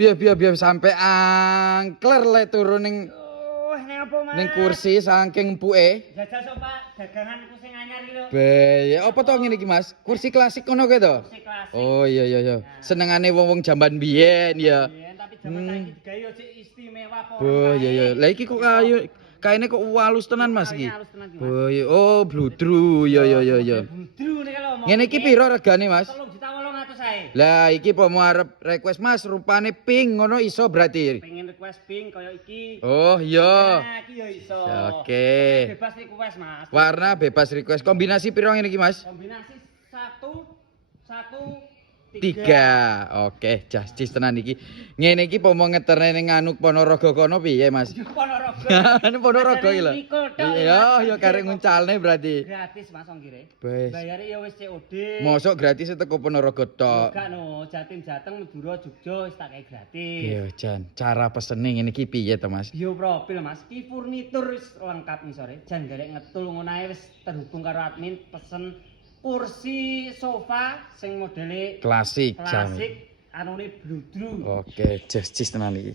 Biar sampai angkler le turun ning Apa Mas? ning kursi saking empuke. Jajal sofa daganganku sing anyar iki lho. Be, apa to ngene iki Mas? Kursi klasik ngono kuwi to? Kursi klasik. Oh iya. Senengane wong-wong jamban biyen ya. Tapi zaman saiki digawe yo cek istimewa apa. Oh iya. Lah iki kok kaine kok halus tenan Mas iki. Halus tenan iki. Oh iya, oh bludru. Iya. Budru nek lho. Ngene iki piro regane Mas? 3.800.000 ae. Lah iki apa mau arep request Mas rupane pink ngono iso berarti. Pengen request pink kaya iki. Oh iya. Nah, iki yo iso. Oke. Bebas request Mas. Warna bebas request. Kombinasi piro ngene iki Mas? Kombinasi 1 Tiga. Oke, justice tenan iki. Ngene iki apa mau ngeterne ning anu Ponorogo kono piye Mas? Ponorogo. Anu Ponorogo iki lho. Iya, karek nguncalne berarti. Gratis Mas ongkire. Wes. Bayare ya wis COD. Mosok gratis teko Ponorogo tok. Enggak no, Jatim Jateng Madura Jogja wis tak kei gratis. Iya, Jan. Cara pesene ngene iki piye to, Mas? Yo profil Mas, ki furnitur wis lengkap ngisore. Jan garek ngetul ngono ae wis terhubung karo admin pesen kursi sofa sing modele Klasik, Jan. klasik anune bludru. Oke, justice tenan iki.